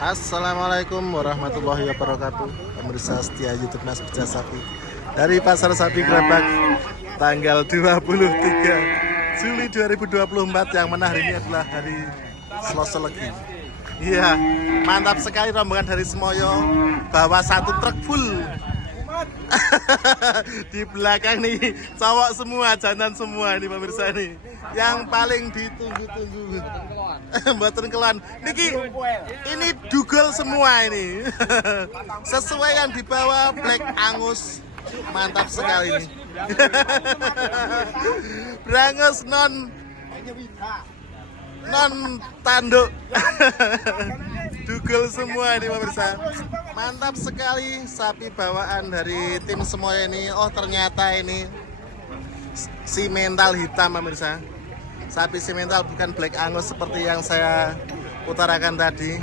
Assalamualaikum warahmatullahi wabarakatuh. Pemirsa setia YouTube Mas Beja Sapi dari Pasar Sapi Gerabak, tanggal 23 Juli 2024. Yang mana hari ini adalah hari Selasa Legi. Iya, mantap sekali rombongan dari Semoyo, bawa satu truk full. Di belakang nih cowok semua, jantan semua ini pemirsa nih. Yang paling ditunggu-tunggu Mboten kelon niki, ini dugel semua ini. Sesuai yang dibawa Black Angus, mantap sekali ini. Brangus non tanduk. Dugel semua ini pemirsa. Mantap sekali sapi bawaan dari tim Semoyo ini. Oh ternyata ini si mental hitam pemirsa. Sapi simental, bukan Black Angus seperti yang saya utarakan tadi.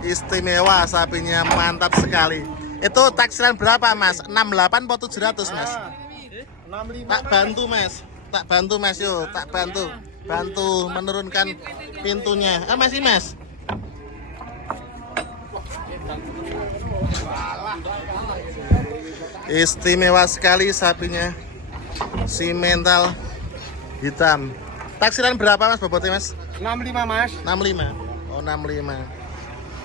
Istimewa sapinya, mantap sekali. Itu taksiran berapa mas? 68 atau 700 mas? 65. Tak bantu mas, yuk, tak bantu menurunkan pintunya. Masih mas? Istimewa sekali sapinya, simental hitam. Taksiran berapa mas bobotnya mas? 65 mas. 65. Oh 65.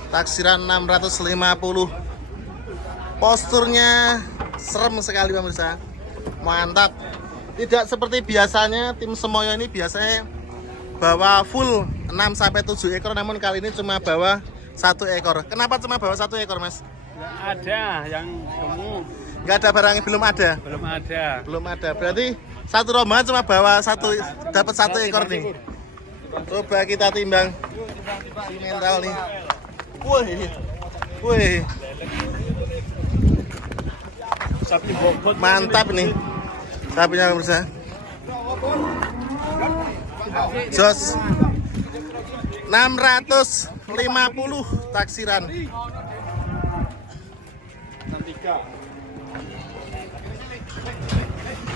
Taksiran 650. Posturnya serem sekali pemirsa. Mantap. Tidak seperti biasanya tim Semoyo ini biasanya bawa full 6 sampai 7 ekor, namun kali ini cuma bawa 1 ekor. Kenapa cuma bawa 1 ekor mas? Nggak ada yang gemuk. Nggak ada barangnya, belum ada. Belum ada. Berarti satu rombongan cuma bawa dapat 1 ekor nih. Coba kita timbang si mental nih. Wih. Mantap nih sapinya pemirsa. Jos 650 taksiran.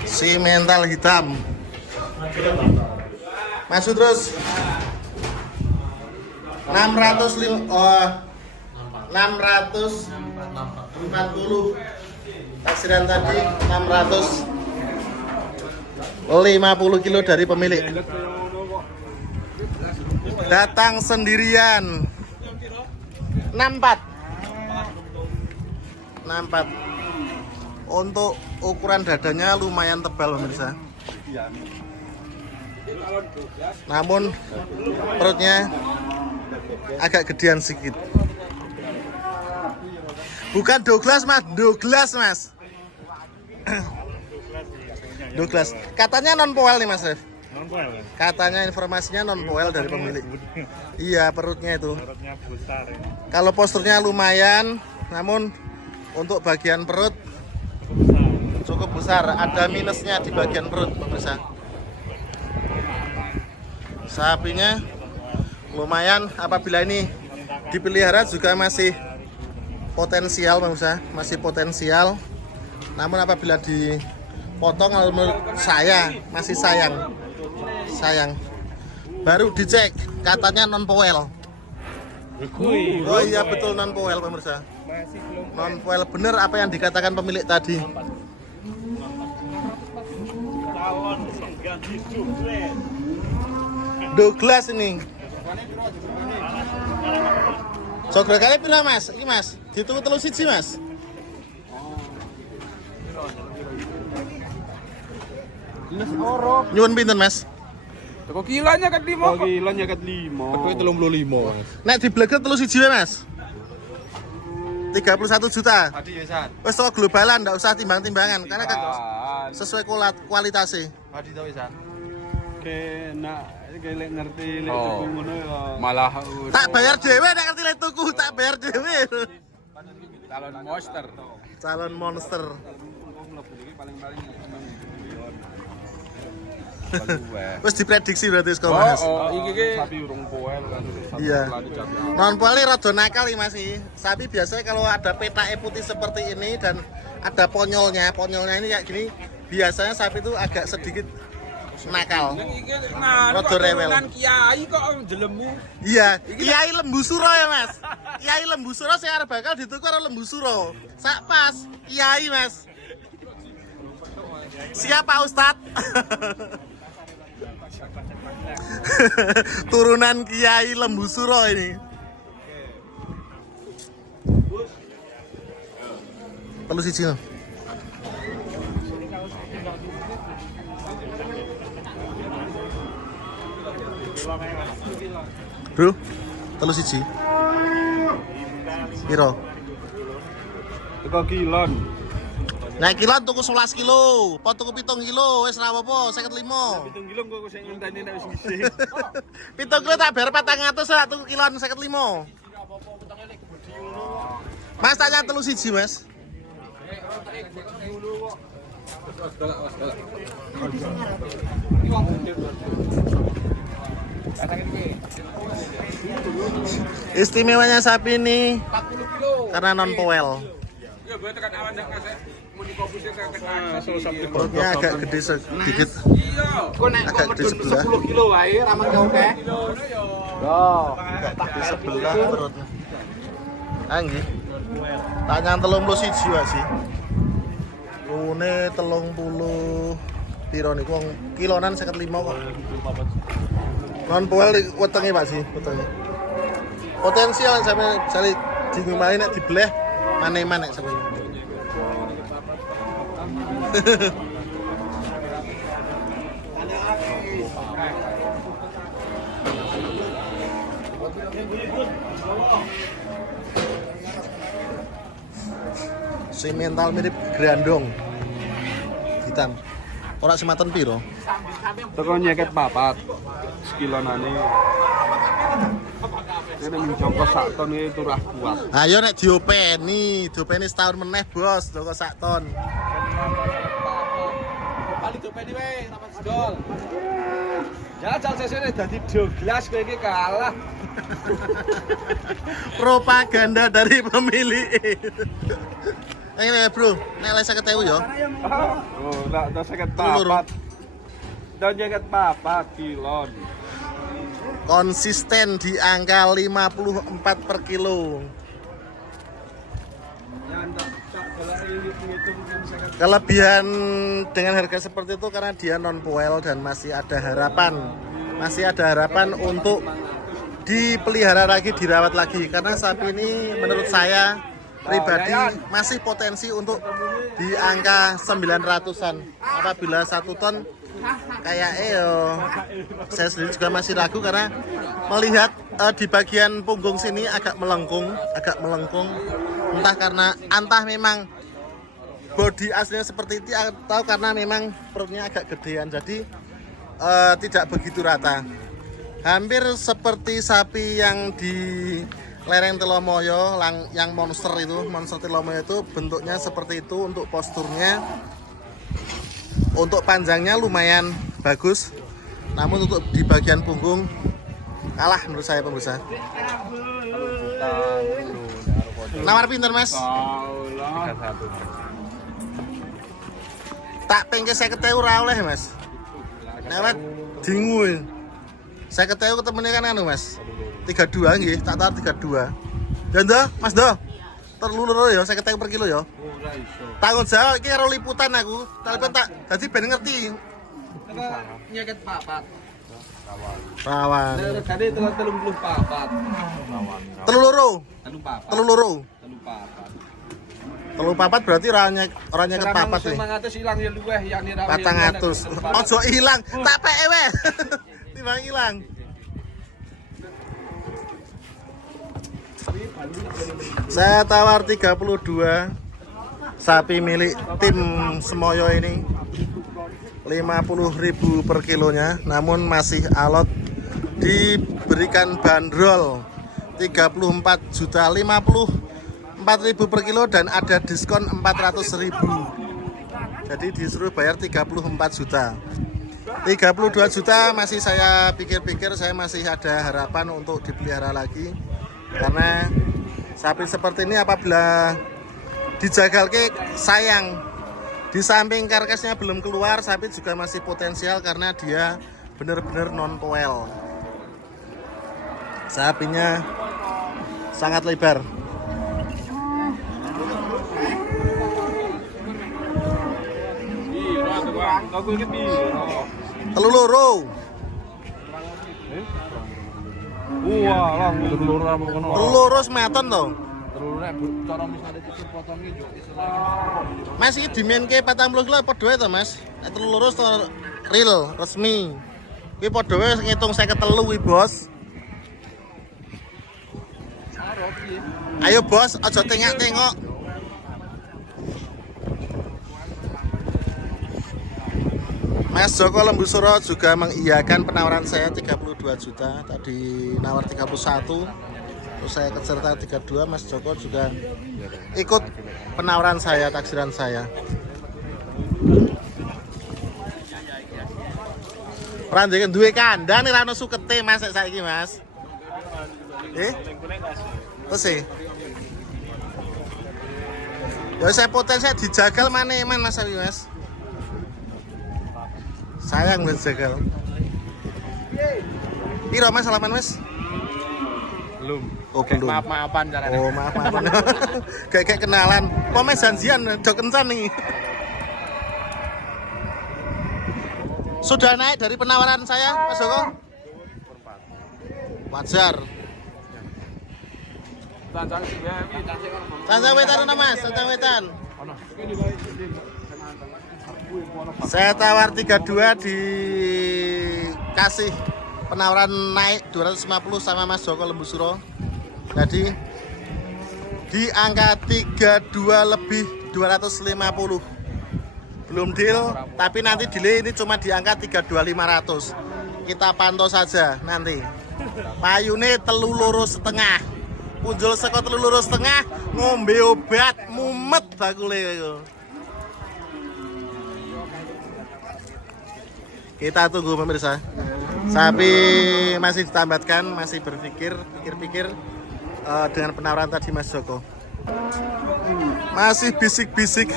Si mental hitam. Masuk terus. 640 taksiran tadi, 650 kilo dari pemilik. Datang sendirian. 64. Untuk ukuran dadanya lumayan tebal pemirsa. Namun perutnya agak gedean sedikit. Bukan Douglas mas, Douglas. Katanya non poel nih mas Ref. Katanya informasinya non poel dari pemilik. Iya perutnya itu. Kalau posturnya lumayan, namun untuk bagian perut cukup besar, ada minusnya di bagian perut pemirsa. Sapinya lumayan, apabila ini dipelihara juga masih potensial pemirsa, masih potensial. Namun apabila dipotong, menurut saya masih sayang. Baru dicek katanya non poel. Oh iya betul non poel pemirsa. Non poel, bener apa yang dikatakan pemilik tadi. Douglas ini. Jogrekane pira mas? Iki mas, dituku 3 siji mas. Nyuwun pinten mas? Teko kilonya kat 5. Teko 35. Nek dibleget 3 siji wae mas. 31 juta. Tadi ya San. Wes to globalan, ndak usah timbang-timbangan karena kan sesuai kualitasnya. Tadi to San. Oke, nak lek ngerti lek tuku ngono ya. Malah tak bayar dhewe nek ngerti lek tuku, tak bayar dhewe. Calon monster. Paling-paling Wes diprediksi berarti wis Mas. Iki ki sapi urung poel kan. Iya. Non poel rada nakal Mas iki. Sapi biasanya kalau ada petake putih seperti ini dan ada ponyolnya ini kayak gini, biasanya sapi itu agak sedikit nakal. Iki nah, Rada rewel. kiai kok jelemu. Iya, Kiai Lembu Suro ya Mas. Kiai Lembu Suro sing arep bakal dituku karo Lembu Suro. Sak pas, Kiai Mas. Siap Pak Ustadz. Turunan Kiai Lembu Suro ini. Telu siji. Bro, telu siji. Piro? Teko kilon. Nah, kilon tuku 11 kilo, pot tuku 7 kilo, wis ra apa-apa, 55. 7 kilo kok sing ngenteni nek wis ngisi. 7 kilo tak bayar 400 lah tuku kilon 55. Mas tanya telu siji, Mas. Istimewanya sapi ini 40 kilo. karena non powel. Ya gue tekan awan ndak ngasih muni kopi sing tekan. Perutnya agak gede sedikit, Iya. Kok nek agak gede sebelah. 10 kilo wae ramen oke. Agak gede sebelah perutnya. Anggi. Tanya 31 wae sih. Lune 30 piro niku wong kilonan 55 kok. Non powel wetenge Pak sih, wetenge. Potensial sampe sali dingumai nek dibleh mane-mane sampe. Si mental mirip grandong hitam. Ora sematen piro? Teko nyeket papat. Sekilonane. Ini menjongkok sak ton iki turah kuat. Ayo nek diopeni setahun meneh bos, joko sak ton. Balik dopeni wae ramen sedol. Jajal sesene dadi Douglas kowe iki kalah. Propaganda dari pemilik. Ini ya bro, nek lek 50.000 ya. Oh, ndak 54. Telur. Dan nyeket papat kilon. Konsisten di angka 54 per kilo. Kelebihan dengan harga seperti itu karena dia non powel dan masih ada harapan untuk dipelihara lagi, dirawat lagi, karena sapi ini menurut saya pribadi masih potensi untuk di angka 900-an. Apabila 1 ton kayak saya sendiri juga masih ragu karena melihat di bagian punggung sini agak melengkung, entah memang body aslinya seperti itu atau karena memang perutnya agak gedean, jadi tidak begitu rata. Hampir seperti sapi yang di lereng Telomoyo, yang monster Telomoyo itu bentuknya seperti itu untuk posturnya. Untuk panjangnya lumayan bagus, namun untuk di bagian punggung kalah menurut saya pemirsa. Nawar pinter Mas? Tak pengke 50.000 ora oleh Mas. Nek dingu. 50.000 ketemune kan anu Mas. 32 nggih, tak tawar 32. Ya ndak, Mas ndak. Terlulu ya 50.000 per kilo ya. Tanggung jawab iki karo liputan aku. Telepon tak dadi ben ngerti. Nyeket papat. Rawan. Regane 34. Telu loro. 34. Telu loro. 34. Telu papat berarti ora nyeket papat nih. 500 ilang ya luweh yakni ra. 400. Ojo ilang, tak peke we. Timbang ilang. Saya tawar 32 sapi milik tim Semoyo ini 50.000 per kilonya, namun masih alot diberikan bandrol 34 juta 54.000 per kilo dan ada diskon 400.000. Jadi disuruh bayar 34 juta. 32 juta masih saya pikir-pikir saya masih ada harapan untuk dipelihara lagi. Karena sapi seperti ini apabila dijagalke sayang Di samping karkasnya belum keluar, sapi juga masih potensial karena dia benar-benar non poel. Sapinya sangat lebar. Aku inget Telu loro. Wah, lah telur apa kono. Telu loro semeton to. Telur nek cara misale cukur potongnya yo iso Mas iki dimenke 40 kilo padha wae to, Mas? Nek telu loro to real resmi. Kuwi padha wae ngitung 53 kuwi, Bos. Ayo, Bos, aja tengok-tengok. Mas Joko Lembusuro juga mengiyakan penawaran saya 32 juta. Tadi nawar 31. Terus saya kejar 32. Mas Joko juga ikut penawaran saya, taksiran saya. Randengan duwe kandang nih rano sukete Mas saiki, Mas. Terus sih. Ya saya potensi dijagal mana-mana Mas saiki, Mas. Sayang Mas jagal. Piro Mas salaman Mas? belum. Oh belum. Maaf-maafan caranya. Oh maaf-maafan. Kayak kenalan. Pome janjian do kencan nih. Sudah naik dari penawaran saya Mas Joko? Wajar. Sanjang wetan Mas, sanjang wetan. Saya tawar 32 dikasih penawaran naik 250 sama Mas Joko Lembusuro. Jadi di angka 32 lebih 250. Belum deal, tapi nanti delay ini cuma di angka 32.500. Kita pantau saja nanti. Payune 3,5. Punjul seko 3,5, ngombe obat mumet bakule iku. Kita tunggu pemirsa. Sapi masih ditambatkan, masih pikir-pikir dengan penawaran tadi Mas Joko. Masih bisik-bisik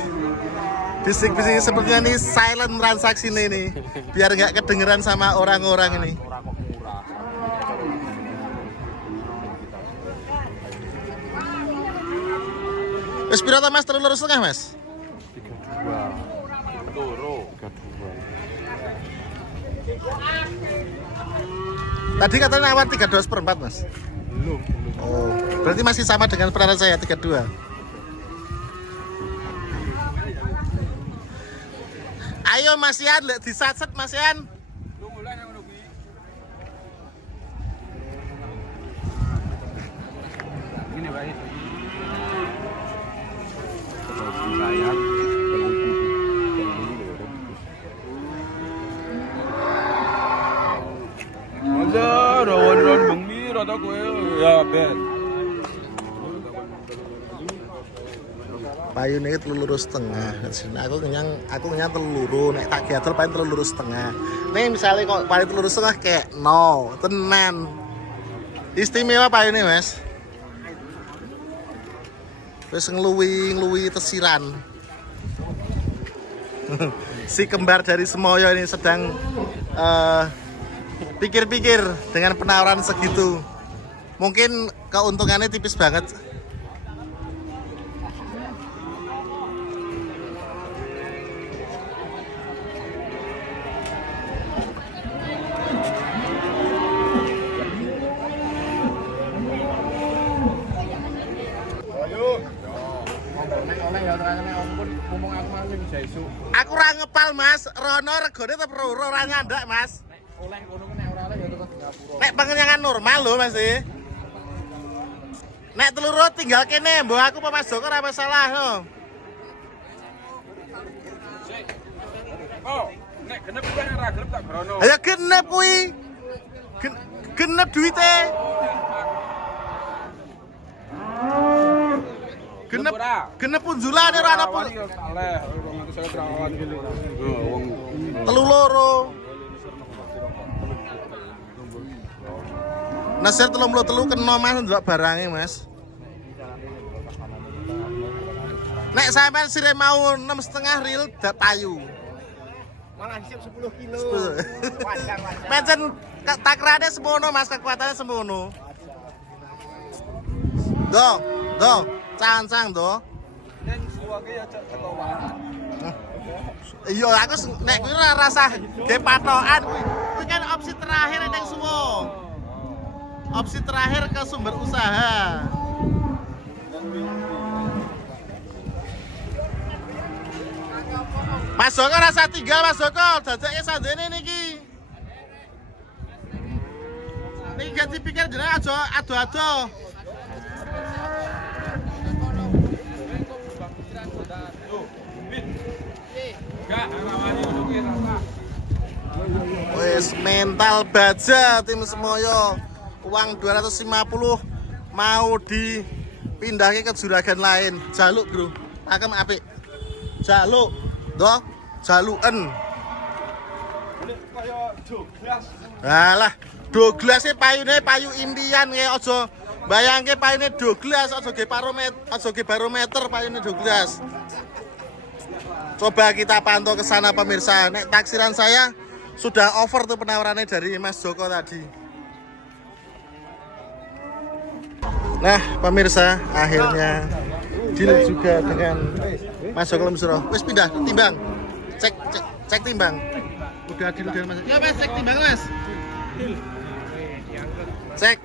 sepertinya ini silent transaksi ini, biar nggak kedengeran sama orang-orang ini. Wes piro ta Mas, 3,5 Mas? 32. Loro. 32. Tadi katanya nawar 32/4 Mas. Belum. Oh, berarti masih sama dengan penawaran saya 32. Ayo Mas Yan, lek disatset Mas Yan. Gini baik. Aja, rawan-rawan bengi rata kowe ya ben. Payune iki 3,5. Aku kenyang teluru, nek tak gatel paling 3,5. Nih misalnya kok paling 3,5 kayak no, tenan. Istimewa payune, Mas. Wis ngluwi tesiran. Si kembar dari Semoyo ini sedang pikir-pikir dengan penawaran segitu. Mungkin keuntungannya tipis banget. Aku ora ngepal Mas, rono regane tetep ora nyandak Mas. Nek pengenyangan normal lho Mas. Nek telur tinggal kene, mbok aku apa Mas Joko ora masalah lho. Oh, nek genep kan ora gelem tak grono. Ayo genep kuwi. Genep duite. Genep punjulane ora ana pun. Telu loro. Nasir 33 kena Mas ndelok barange Mas. Nek sampean sire mau 6,5 ril dak payu. Malah siap 10 kilo. Wajar. Pancen takrane semono Mas, kekuatannya semono. Do, cancang do. Dan suwage ya cek ketowakan. Iya, aku nek kuwi ora rasah ge patokan kuwi. Kuwi kan opsi terakhir ning suwo. Opsi terakhir ke sumber usaha. Mas Joko rasa tinggal Mas Joko, jajake sandene niki. Niki ganti pikir jenenge aja ado-ado. Wes mental baja tim Semoyo. Uang 250 mau dipindahke ke juragan lain. Jaluk, Bro. Pakem apik. Jaluk. Doh, jaluken. Ini kaya Douglas. Alah, Douglas e payune payu impian kae aja bayangke payune Douglas aja ge barometer payune Douglas. Coba kita pantau ke sana pemirsa. Nek taksiran saya sudah over tuh penawarannya dari Mas Joko tadi. Nah, pemirsa, akhirnya deal juga dengan Mas Joko Lembusuro. Wes pindah timbang. Cek timbang. Udah deal dengan Mas. Ya Mas, cek timbang Mas. Cek.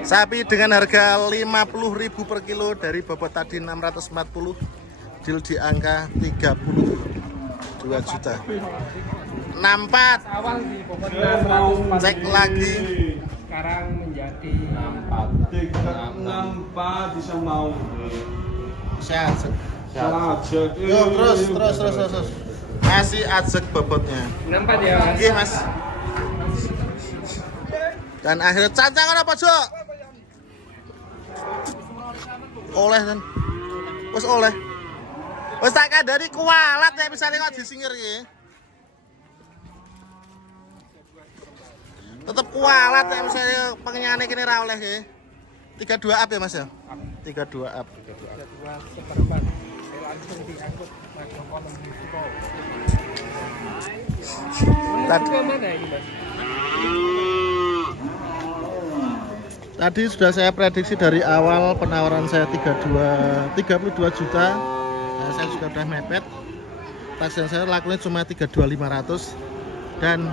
Sapi dengan harga 50.000 per kilo dari bobot tadi 640, deal di angka 32 juta. 64. Cek lagi. Sekarang menjadi 64 bisa mau. Sehat. Sajek. Yo, terus. Masih ajek bobotnya. 64 ya Mas. Oke, Mas. Dan akhirnya cancangan apa, Jok? Oleh kan. Wes oleh. Wes tak kandhani kualat nek misale kok disingir iki. Tetep kualat nek misale pengenyane kene ra oleh iki. 32 up ya, Mas ya? 32 up. 32 seperempat. Langsung diangkut Mas Joko Lembusuro. Tadi Ke mana ini, Mas? Tadi sudah saya prediksi dari awal penawaran saya 32 juta. Nah, saya juga sudah mepet. Taksiran saya lakunya cuma 32.500 dan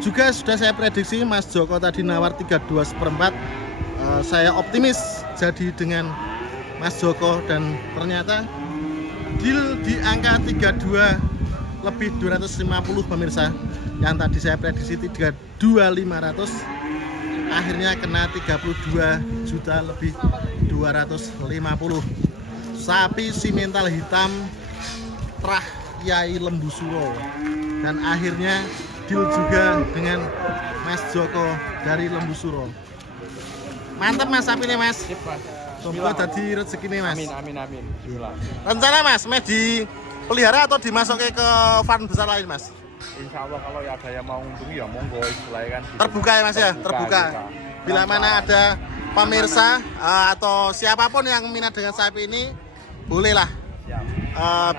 juga sudah saya prediksi Mas Joko tadi nawar 32 seperempat. Saya optimis jadi dengan Mas Joko dan ternyata deal di angka 32 lebih 250 pemirsa. Yang tadi saya prediksi 32.500 akhirnya kena 32 juta lebih 250. Sapi simental hitam Trah Yai Lembusuro. Dan akhirnya deal juga dengan Mas Joko dari Lembusuro. Mantap Mas sapi ini Mas. Sip, Mas. Semoga tadi rezeki nih Mas. Amin. Bismillah. Rencana Mas, dipelihara atau dimasukin ke farm besar lain Mas? Insya Allah kalau ada yang mau untungi ya monggo istilahnya kan gitu. Terbuka ya Mas ya, terbuka. Bila mana ada pemirsa atau siapapun yang minat dengan sapi ini, bolehlah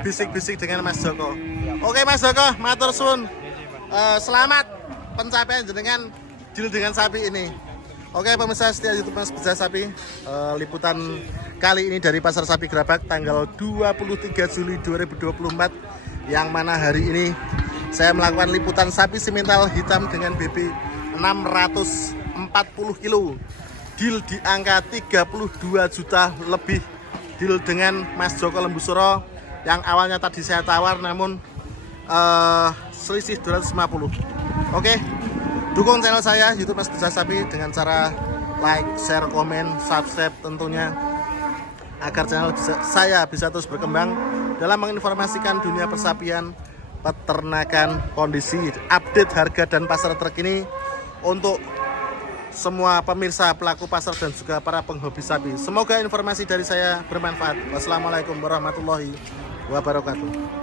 bisik-bisik dengan Mas Joko. Oke Mas Joko, matur suwun. Selamat pencapaian jenengan deal dengan sapi ini. Oke pemirsa setia YouTube Mas Bedah Sapi, liputan kali ini dari Pasar Sapi Gerabak tanggal 23 Juli 2024, yang mana hari ini saya melakukan liputan sapi simental hitam dengan BB 640 kilo. Deal di angka 32 juta lebih. Deal dengan Mas Joko Lembusuro yang awalnya tadi saya tawar namun selisih 250. Oke. Dukung channel saya YouTube Mas Bedah Sapi dengan cara like, share, komen, subscribe tentunya agar channel saya bisa terus berkembang dalam menginformasikan dunia persapian, peternakan, kondisi, update harga dan pasar terkini untuk semua pemirsa, pelaku pasar dan juga para penghobi sapi. Semoga informasi dari saya bermanfaat. Wassalamualaikum warahmatullahi wabarakatuh.